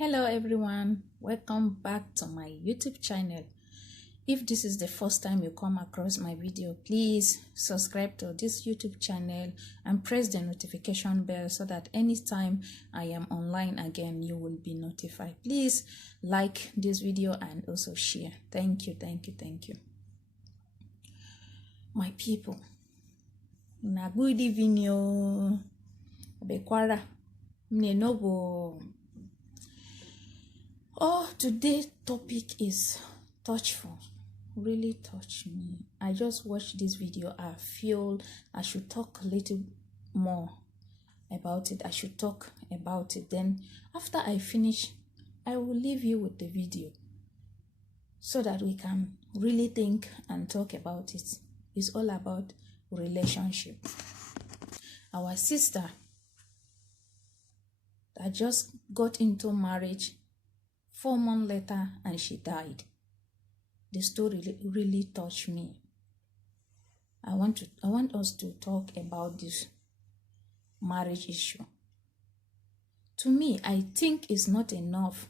Hello everyone, welcome back to my YouTube channel. If this is the first time you come across my video, please subscribe to this YouTube channel and press the notification bell so that anytime I am online again you will be notified. Please like this video and also share. Thank you. My people, na good evening yo. Bekwara mnenobo. Oh, today's topic is touchful, really touched me. I just watched this video. I feel I should talk a little more about it. I should talk about it. Then after I finish, I will leave you with the video so that we can really think and talk about it. It's all about relationship. Our sister that just got into marriage 4 months later and she died. The story really touched me. I want us to talk about this marriage issue. To me, I think it's not enough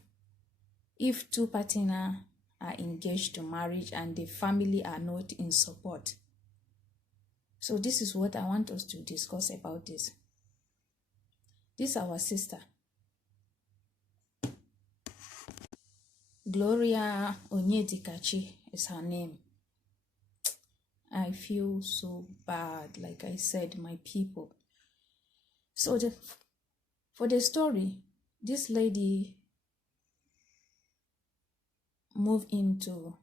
if two partners are engaged to marriage and the family are not in support. So this is what I want us to discuss about this. This is our sister. Gloria is her name. I feel so bad, like I said, my people. So for the story, this lady moved into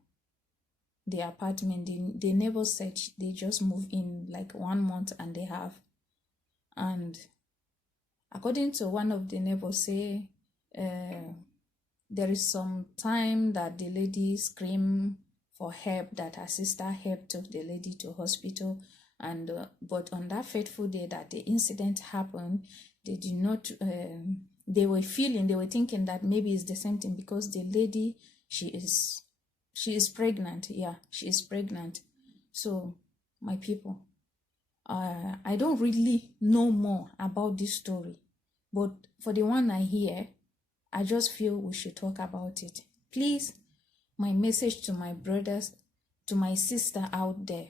the apartment. They never said, they just moved in like 1 month and they have. And according to one of the neighbors say, there is some time that the lady screamed for help, that her sister helped took the lady to hospital, and but on that fateful day that the incident happened, they did not. They were thinking that maybe it's the same thing because the lady she is pregnant. Yeah, she is pregnant. So my people, I don't really know more about this story, but for the one I hear, I just feel we should talk about it. Please, my message to my brothers, to my sister out there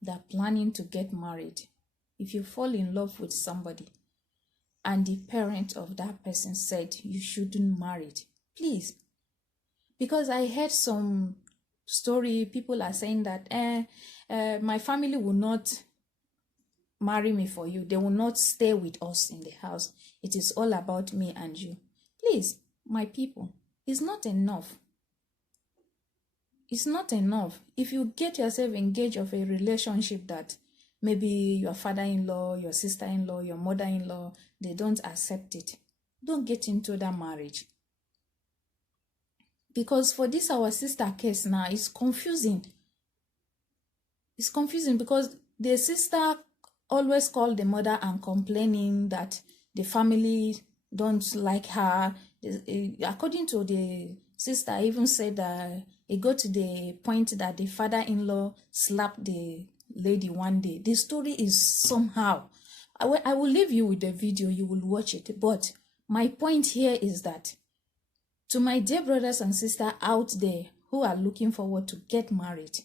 that planning to get married. If you fall in love with somebody and the parent of that person said you shouldn't marry, please. Because I heard some story, people are saying that my family will not marry me for you. They will not stay with us in the house. It is all about me and you. Please, my people, it's not enough. It's not enough. If you get yourself engaged of a relationship that maybe your father-in-law, your sister-in-law, your mother-in-law, they don't accept it, don't get into that marriage. Because for this our sister case now, it's confusing. It's confusing because the sister always called the mother and complaining that the family don't like her. According to the sister, I even said that it got to the point that the father-in-law slapped the lady one day. The story is somehow, I will leave you with the video, you will watch it. But my point here is that to my dear brothers and sisters out there who are looking forward to get married,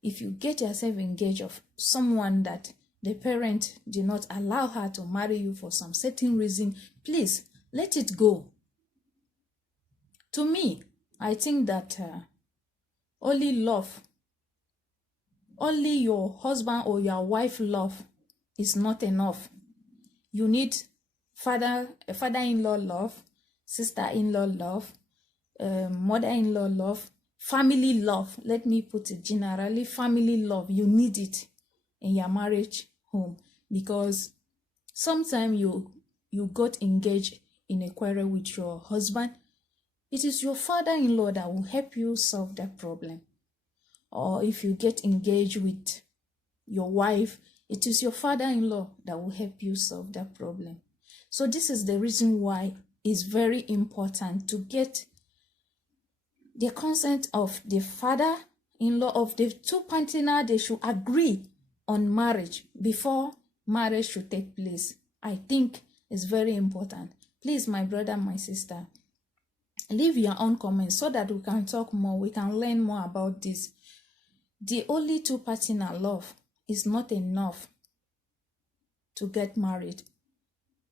if you get yourself engaged of someone that the parent did not allow her to marry you for some certain reason, please let it go. To me, I think that only love, only your husband or your wife love is not enough. You need father-in-law love, sister-in-law love, mother-in-law love, family love. Let me put it generally, family love. You need it in your marriage home, because sometimes you got engaged in a quarrel with your husband. It is your father-in-law that will help you solve that problem. Or if you get engaged with your wife, it is your father-in-law that will help you solve that problem. So this is the reason why it's very important to get the consent of the father-in-law of the two partners. They should agree on marriage before marriage should take place. I think it's very important. Please, my brother, my sister, Leave your own comments so that we can talk more, we can learn more about this. The only two partner love is not enough to get married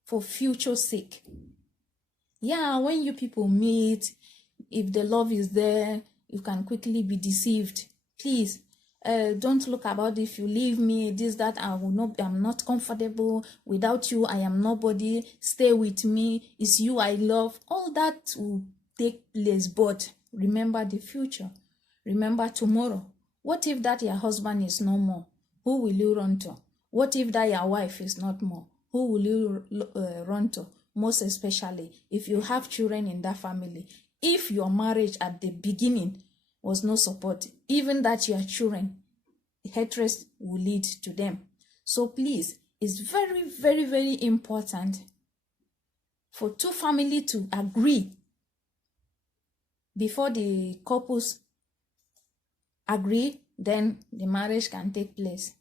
for future sake. Yeah, when you people meet, if the love is there, you can quickly be deceived. Please, don't look about if you leave me, this, that, I'm not comfortable. Without you, I am nobody. Stay with me. It's you I love. All that will take place, but remember the future. Remember tomorrow. What if that your husband is no more? Who will you run to? What if that your wife is not more? Who will you run to? Most especially if you have children in that family. If your marriage at the beginning was no support, even that your children, hatred will lead to them. So please, it's very, very, very important for two families to agree before the couples agree, then the marriage can take place.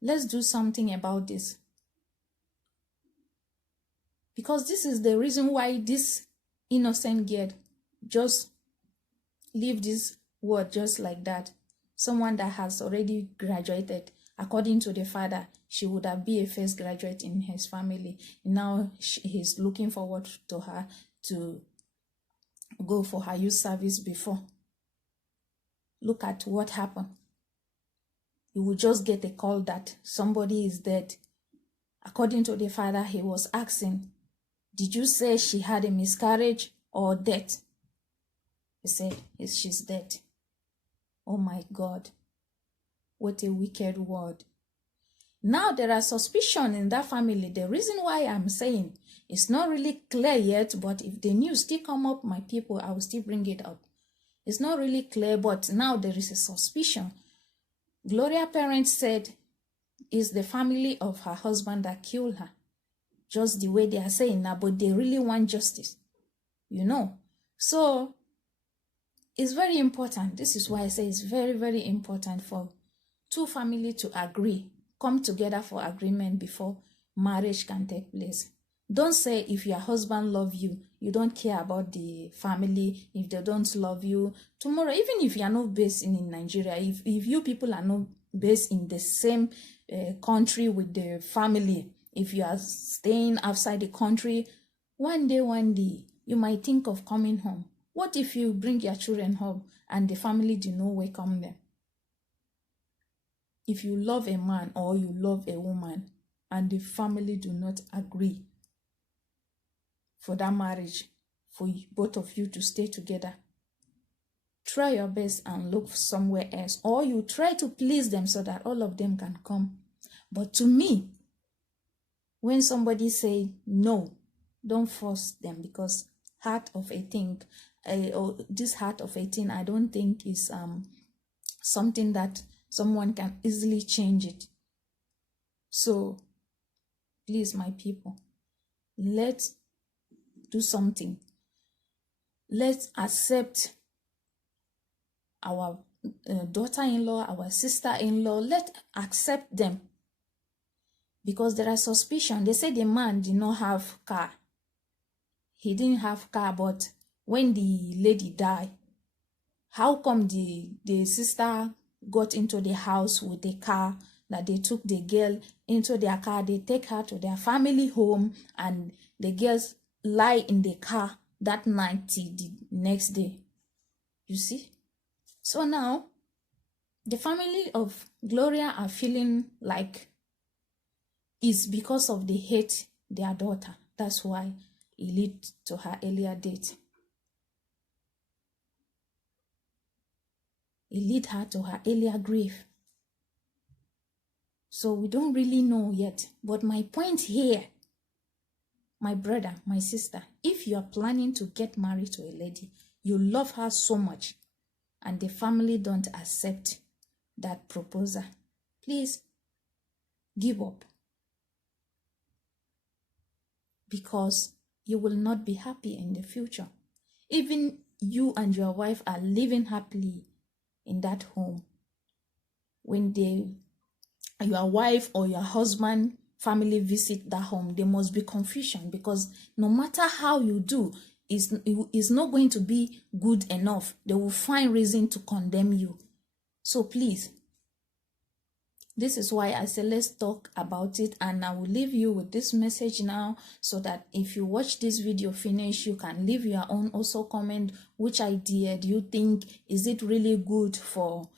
Let's do something about this. Because this is the reason why this innocent girl just leave this world just like that. Someone that has already graduated, according to the father, she would have been a first graduate in his family. Now he's looking forward to her to go for her youth service before. Look at what happened. You will just get a call that somebody is dead. According to the father, he was asking, did you say she had a miscarriage or death? He said, she's dead. Oh my God. What a wicked word. Now there are suspicion in that family. The reason why I'm saying it's not really clear yet, but if the news still come up, my people, I will still bring it up. It's not really clear, but now there is a suspicion. Gloria parents said it's the family of her husband that killed her. Just the way they are saying now, but they really want justice. You know. So it's very important. This is why I say it's very, very important for two families to agree, come together for agreement before marriage can take place. Don't say if your husband loves you, you don't care about the family, if they don't love you. Tomorrow, even if you are not based in Nigeria, if you people are not based in the same country with the family, if you are staying outside the country, one day, you might think of coming home. What if you bring your children home and the family do not welcome them? If you love a man or you love a woman and the family do not agree for that marriage, for both of you to stay together, try your best and look somewhere else, or you try to please them so that all of them can come. But to me, when somebody say no, don't force them, because heart of a thing, this heart of a thing, I don't think is something that someone can easily change it. So please, my people, let's do something. Let's accept our daughter-in-law, our sister-in-law. Let's accept them, because there are suspicion. They say the man did not have car. He didn't have car, but when the lady died, how come the sister got into the house with the car, that they took the girl into their car, they take her to their family home, and the girls lie in the car that night till the next day. You see? So now, the family of Gloria are feeling like it's because of the hate their daughter. That's why it led to her earlier death. It led her to her earlier grief. So we don't really know yet. But my point here, my brother, my sister, if you are planning to get married to a lady, you love her so much, and the family don't accept that proposal, please give up. Because you will not be happy in the future. Even you and your wife are living happily in that home, when your wife or your husband family visit that home, there must be confusion, because no matter how you do, is not going to be good enough. They will find reason to condemn you. So please, this is why I said let's talk about it, and I will leave you with this message now, so that if you watch this video finish, you can leave your own also comment. Which idea do you think? Is it really good for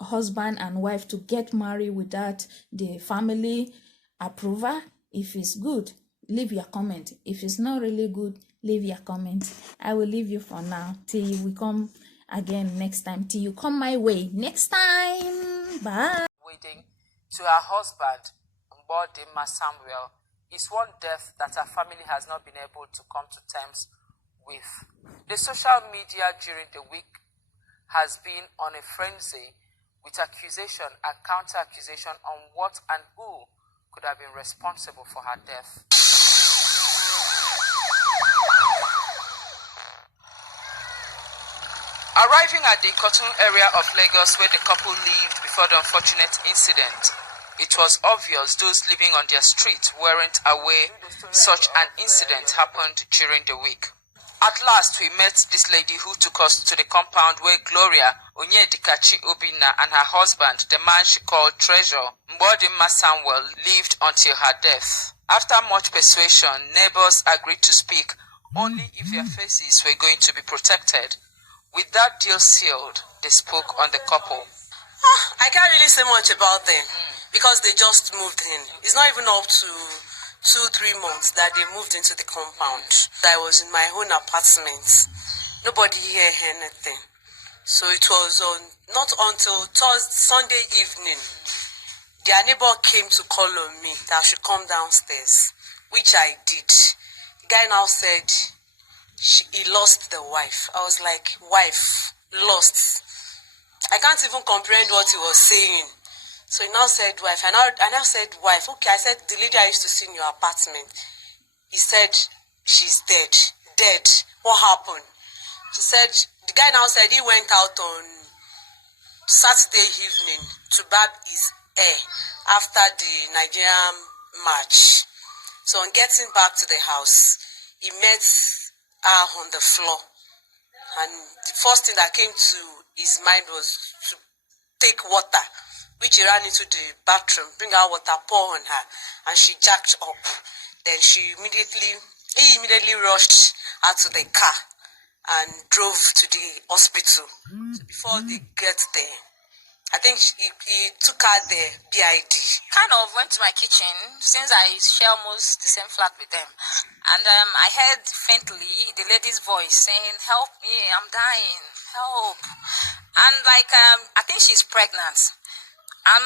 husband and wife to get married without the family approval? If it's good, leave your comment. If it's not really good, leave your comment. I will leave you for now till we come again next time, till you come my way next time. Bye. Waiting to her husband, Mbodima Samuel, is one death that her family has not been able to come to terms with. The social media during the week has been on a frenzy with accusation and counter-accusation on what and who could have been responsible for her death. Arriving at the Cotton area of Lagos where the couple lived before the unfortunate incident, it was obvious those living on their street weren't aware such an incident happened during the week. At last, we met this lady who took us to the compound where Gloria Onyedikachi Obinna and her husband, the man she called Treasure, Mbodima Samuel, lived until her death. After much persuasion, neighbors agreed to speak only if their faces were going to be protected. With that deal sealed, they spoke on the couple. I can't really say much about them because they just moved in. It's not even up to 2-3 months that they moved into the compound. I was in my own apartment. Nobody heard anything. So it was not until Sunday evening, their neighbor came to call on me that I should come downstairs, which I did. The guy now said he lost the wife. I was like, wife lost? I can't even comprehend what he was saying. So he now said wife. I now said wife. Okay, I said the lady I used to see in your apartment. He said she's dead. Dead. What happened? He said, the guy now said he went out on Saturday evening to barb his hair after the Nigerian march. So on getting back to the house, he met her on the floor, and the first thing that came to his mind was to take water, which he ran into the bathroom, bring out water, pour on her, and she jacked up. Then he immediately rushed her to the car and drove to the hospital. So before they get there, I think he took her there, BID. Kind of went to my kitchen since I share almost the same flat with them. And I heard faintly the lady's voice saying, help me, I'm dying, help. And like, I think she's pregnant. And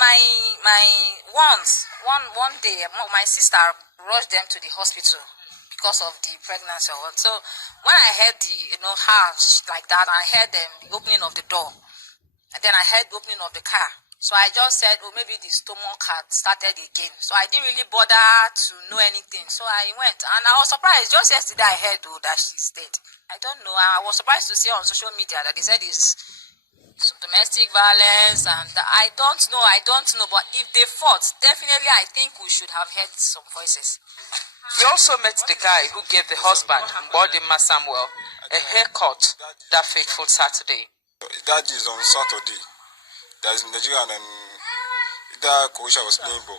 one day, my sister rushed them to the hospital because of the pregnancy. So when I heard her like that, I heard the opening of the door. And then I heard the opening of the car. So I just said, oh, maybe the stomach had started again. So I didn't really bother to know anything. So I went. And I was surprised. Just yesterday I heard that she's dead. I don't know. I was surprised to see on social media that they said it's domestic violence. And I don't know. But if they fought, definitely I think we should have heard some voices. We also met the guy who gave the husband, Mbodima Samuel, a haircut that fateful Saturday. That is on Saturday. There's Nigeria and that Croatia was playing ball.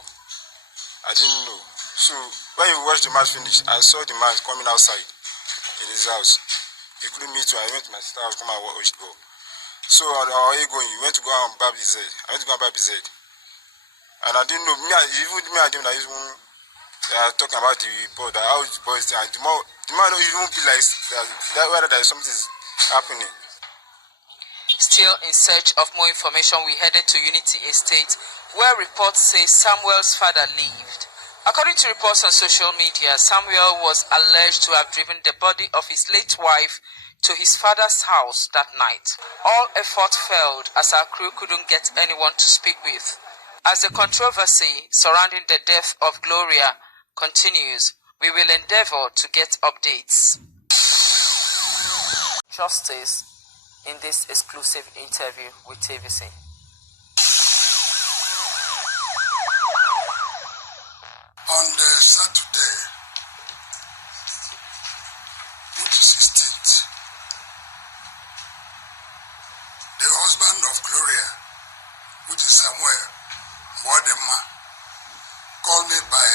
I didn't know. So when we watched the match finish, I saw the man coming outside in his house. He couldn't meet me. I went to my sister's house to come and watch ball. So how are you going? He went to go and barb his head. I went to go and barb his head. And I didn't know. Me and him that even talking about the ball, that how the ball is there. And the man don't even feel like that whether there is something happening. Still in search of more information, we headed to Unity Estate, where reports say Samuel's father lived. According to reports on social media, Samuel was alleged to have driven the body of his late wife to his father's house that night. All effort failed as our crew couldn't get anyone to speak with. As the controversy surrounding the death of Gloria continues, we will endeavor to get updates. Justice in this exclusive interview with TVC. On the Saturday, husband of Gloria, which is Samuel Modema, called me by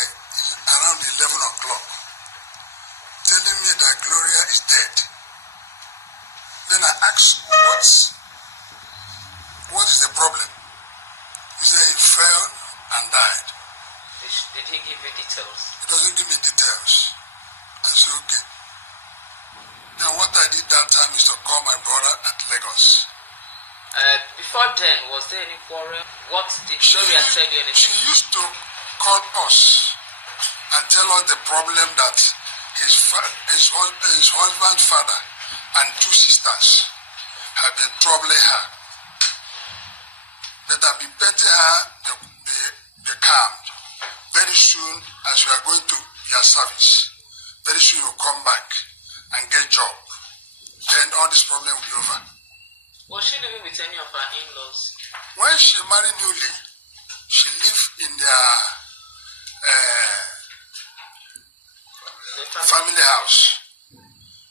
around 11 o'clock, telling me that Gloria is dead. Then I asked, what is the problem? He said he fell and died. Did he give you details? He doesn't give me details. I said, okay. Now what I did that time is to call my brother at Lagos. Before then, was there any quarrel? What did Gloria tell you anything? She used to call us and tell us the problem that his husband's father and two sisters have been troubling her. That have been painting her the calmed. Very soon, as we are going to your service, very soon you'll come back and get job. Then all this problem will be over. Was she living with any of her in-laws? When she married newly, she lived in their family house.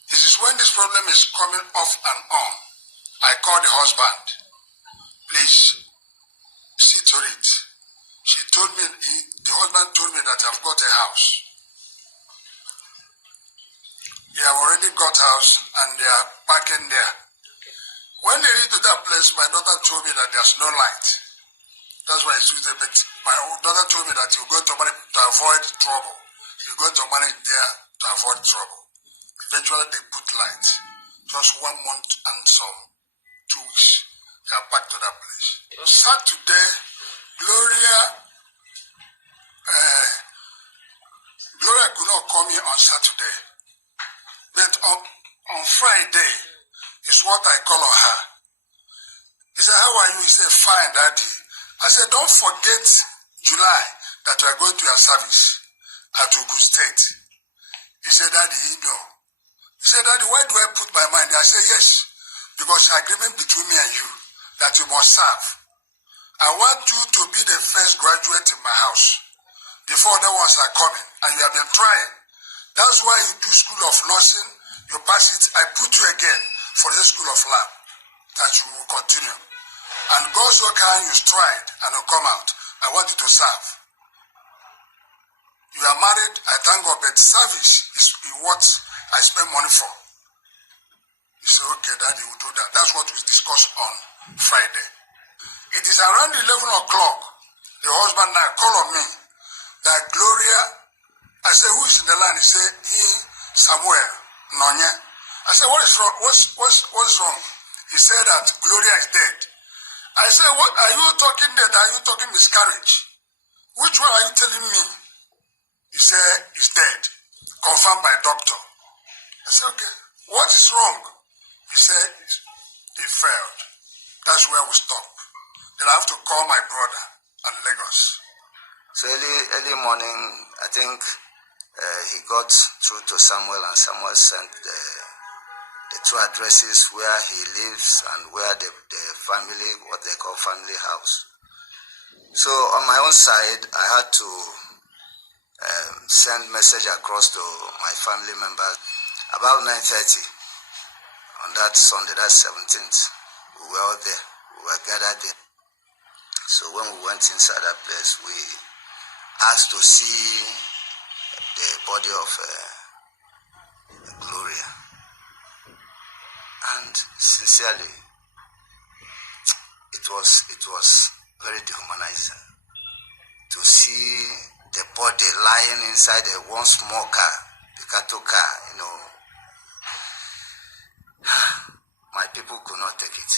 This is when this problem is coming off and on. I called the husband. Please, see to it. She told me, the husband told me that I've got a house. They have already got house and they are parking there. When they reach to that place, my daughter told me that there's no light. That's why it's a bit. My daughter told me that you're going to manage to avoid trouble. You're going to manage there to avoid trouble. Eventually, they put light. Just 1 month and some 2 weeks. They are back to that place. Saturday, Gloria could not come here on Saturday. But on Friday is what I call on her. He said, how are you? He said, fine, Daddy. I said, don't forget July that we are going to your service at Ogun State. He said, Daddy, no. He said, Daddy, why do I put my mind? I said, yes, because the agreement between me and you that you must serve. I want you to be the first graduate in my house before other ones are coming, and you have been trying. That's why you do school of nursing, you pass it, I put you again for the school of lab, that you will continue. And God so kind, you tried and you come out. I want you to serve. You are married, I thank God, but service is what I spend money for. He said, okay, Daddy, will do that. That's what we discussed on Friday. It is around 11 o'clock, the husband now called on me that Gloria, I said, who is in the line? He said, Samuel, Nonya. I said, what is wrong? What's wrong? He said that Gloria is dead. I said, what are you talking dead? Are you talking miscarriage? Which one are you telling me? He said, he's dead. Confirmed by doctor. I said, okay, what is wrong? He said, he failed. That's where we stop. Then I have to call my brother at Lagos. So early morning, I think he got through to Samuel, and Samuel sent the two addresses where he lives and where the family, what they call family house. So on my own side, I had to send message across to my family members about 9:30 on that Sunday, that 17th. We were all there. We were gathered there. So when we went inside that place, we asked to see the body of Gloria. And sincerely, it was very dehumanizing to see the body lying inside a one small car, the Kato car, My people could not take it.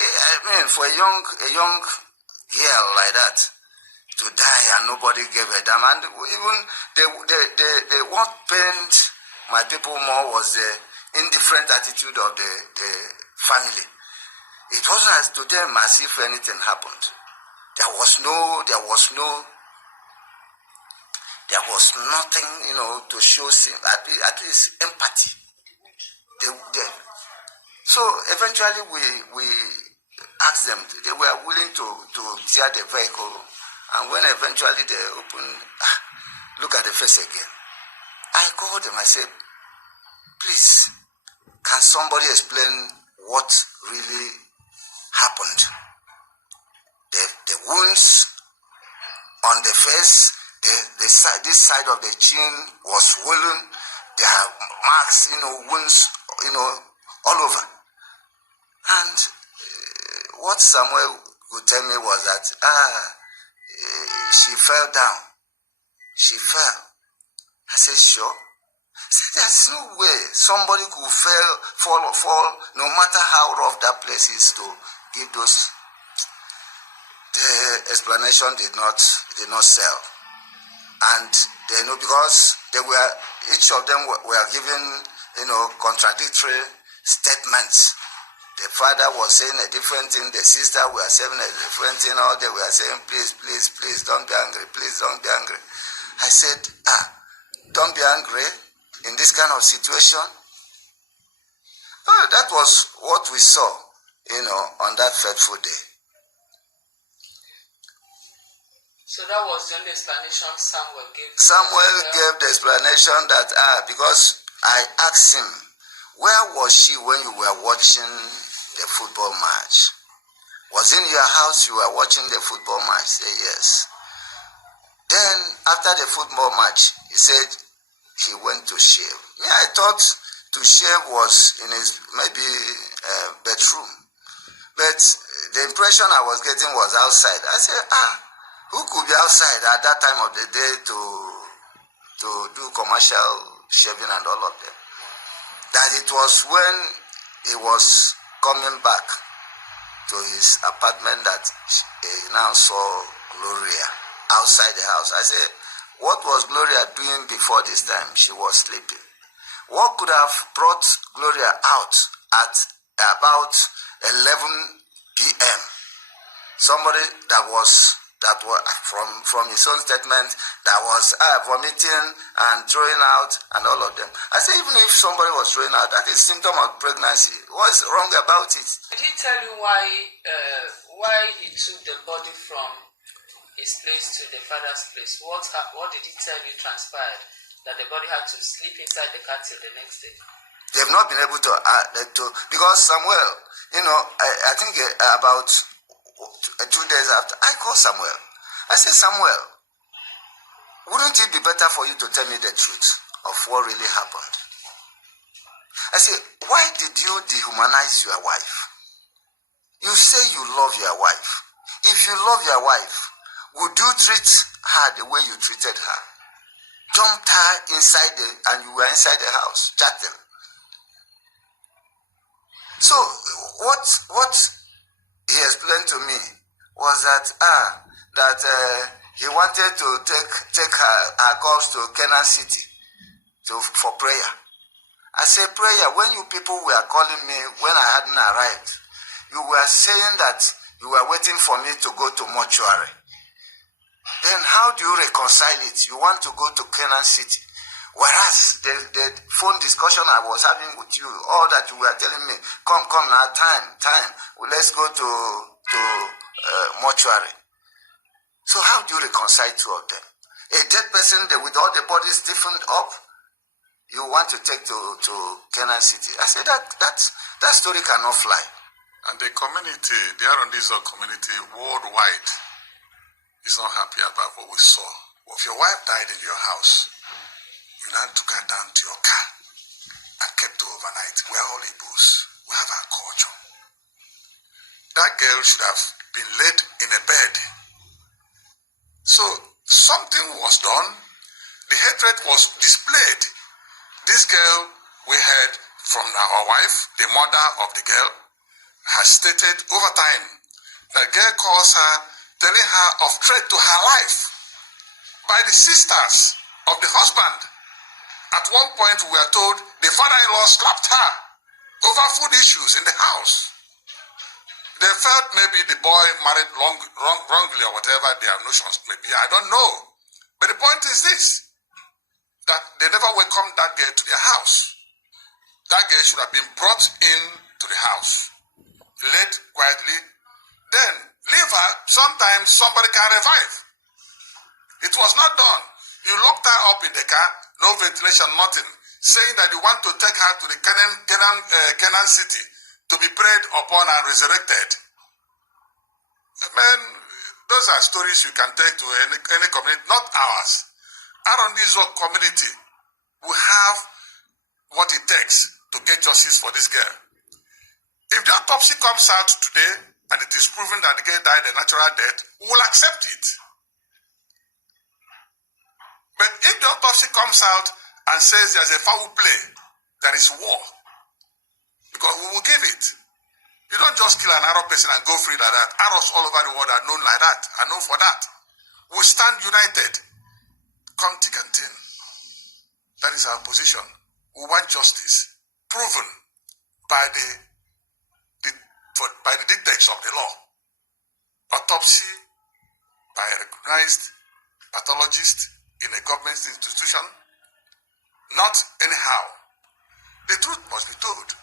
I mean, for a young girl like that to die and nobody gave a damn, and even the what pained my people more was the indifferent attitude of the family. It wasn't as to them as if anything happened. There was nothing, to show at least empathy. So eventually we asked them. They were willing to tear the vehicle, and when eventually they opened, look at the face again. I called them. I said, please, can somebody explain what really wounds on the face. This side of the chin was swollen. There are marks, wounds, all over. And what Samuel could tell me was that she fell down. She fell. I said, sure. I said, there's no way somebody could fall, no matter how rough that place is, to give those. The explanation did not sell. And they know, because each of them were giving, contradictory statements. The father was saying a different thing, the sister were saying a different thing, all they were saying, please, please, please, don't be angry, please, don't be angry. I said, don't be angry in this kind of situation. Oh, that was what we saw, on that fateful day. So that was the only explanation Samuel gave? Samuel gave the explanation that, because I asked him, where was she when you were watching the football match? Was in your house you were watching the football match? He said, yes. Then, after the football match, he said he went to shave. Me, I thought to shave was in his maybe bedroom. But the impression I was getting was outside. I said, who could be outside at that time of the day to do commercial shaving and all of them? That it was when he was coming back to his apartment that he now saw Gloria outside the house. I said, what was Gloria doing before this time? She was sleeping. What could have brought Gloria out at about 11 p.m.? Somebody that was from his own statement, that was vomiting and throwing out and all of them. I say, even if somebody was throwing out, that is symptom of pregnancy. What's wrong about it? Did he tell you why he took the body from his place to the father's place? What did he tell you transpired? That the body had to sleep inside the car till the next day? They've not been able to because Samuel, I think about 2 days after, I called Samuel. I said, Samuel, wouldn't it be better for you to tell me the truth of what really happened? I said, why did you dehumanize your wife? You say you love your wife. If you love your wife, would you treat her the way you treated her? Jumped her inside and you were inside the house, chatting. So, what he explained to me was that he wanted to take her girls to Canaan City for prayer. I said, prayer? When you people were calling me when I hadn't arrived, you were saying that you were waiting for me to go to mortuary. Then how do you reconcile it? You want to go to Canaan City. Whereas the phone discussion I was having with you, all that you were telling me, come now, time, let's go to mortuary. So how do you reconcile two of them? A dead person with all the bodies stiffened up, you want to take to Canaan City. I said that story cannot fly. And the community, the Arundel community worldwide, is not happy about what we saw. Well, if your wife died in your house, you now took her down to your car and kept her overnight. We are all Igbos. We have our culture. That girl should have been laid in a bed. So something was done. The hatred was displayed. This girl, we heard from our wife, the mother of the girl, has stated over time that girl calls her, telling her of threat to her life by the sisters of the husband. At one point, we were told the father-in-law slapped her over food issues in the house. They felt maybe the boy married wrongly or whatever their notions may be. I don't know. But the point is this, that they never welcomed that girl to their house. That girl should have been brought in to the house, laid quietly, then leave her. Sometimes somebody can revive. It was not done. You locked her up in the car, no ventilation, nothing, saying that you want to take her to the Canaan City to be prayed upon and resurrected. Man, Those are stories you can take to any community, not ours. Around this community, we have what it takes to get justice for this girl. If the autopsy comes out today and it is proven that the girl died a natural death, we will accept it. But if the autopsy comes out and says there's a foul play, there is war, because we will give it. You don't just kill an Arab person and go free like that. Arabs all over the world are known like that, are known for that. We stand united, come thick and thin. That is our position. We want justice, proven by the dictates of the law. Autopsy by a recognized pathologist in a government institution, not anyhow. The truth must be told.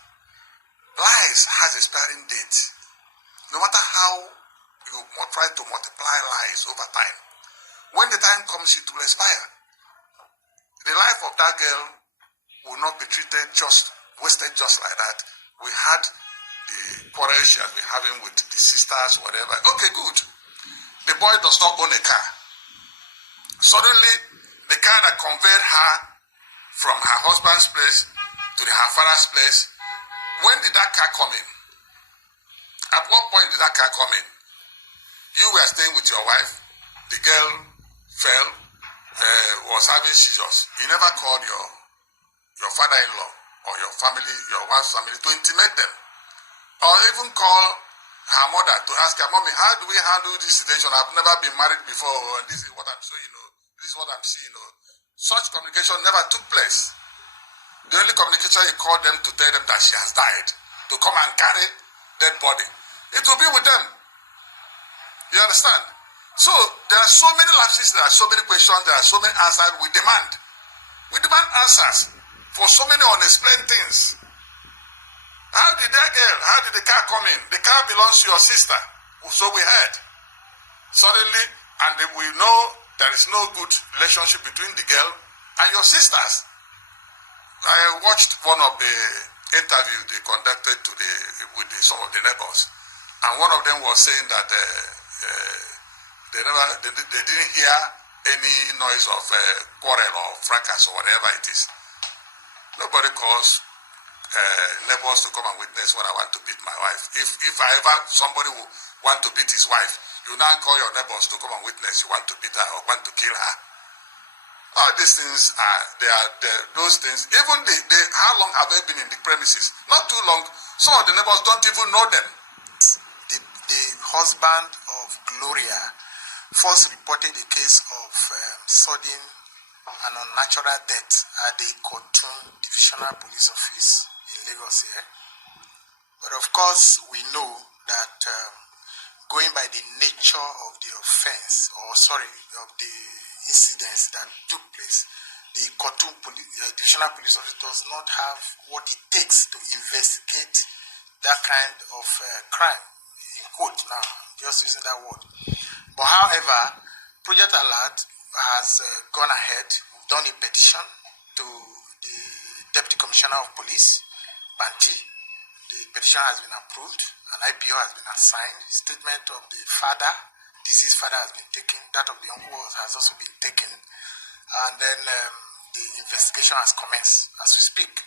Lies has expiring date. No matter how you try to multiply lies over time, when the time comes, it will expire. The life of that girl will not be wasted just like that. We had the quarrel she has been having with the sisters, whatever. Okay, good. The boy does not own a car. Suddenly, the car that conveyed her from her husband's place to her father's place, when did that car come in? At what point did that car come in? You were staying with your wife. The girl fell, was having seizures. You never called your father-in-law or your family, your wife's family, to intimate them. Or even call her mother to ask her, Mommy, how do we handle this situation? I've never been married before, and this is what I'm saying, this is what I'm seeing. Such communication never took place. The only communication you call them to tell them that she has died, to come and carry dead body. It will be with them. You understand? So there are so many lapses, there are so many questions, there are so many answers we demand. We demand answers for so many unexplained things. How did the car come in? The car belongs to your sister, so we heard. Suddenly, and we know there is no good relationship between the girl and your sisters. I watched one of the interviews they conducted with some of the neighbors, and one of them was saying that they didn't hear any noise of quarrel or fracas or whatever it is. Nobody calls neighbors to come and witness when I want to beat my wife. If somebody will want to beat his wife, you now call your neighbors to come and witness you want to beat her or want to kill her. All these things those things. Even how long have they been in the premises? Not too long. Some of the neighbors don't even know them. The husband of Gloria first reported the case of sudden and unnatural death at the Kotun Divisional Police Office in Lagos here. But of course, we know that going by the nature of the offense, of the incidents that took place, the Kotun Divisional Police Office does not have what it takes to investigate that kind of crime. In quote now, just using that word. But however, Project Alert has gone ahead, done a petition to the Deputy Commissioner of Police, Banti. The petition has been approved, an IPO has been assigned, statement of the father, deceased father has been taken, that of the uncle has also been taken, and then the investigation has commenced as we speak.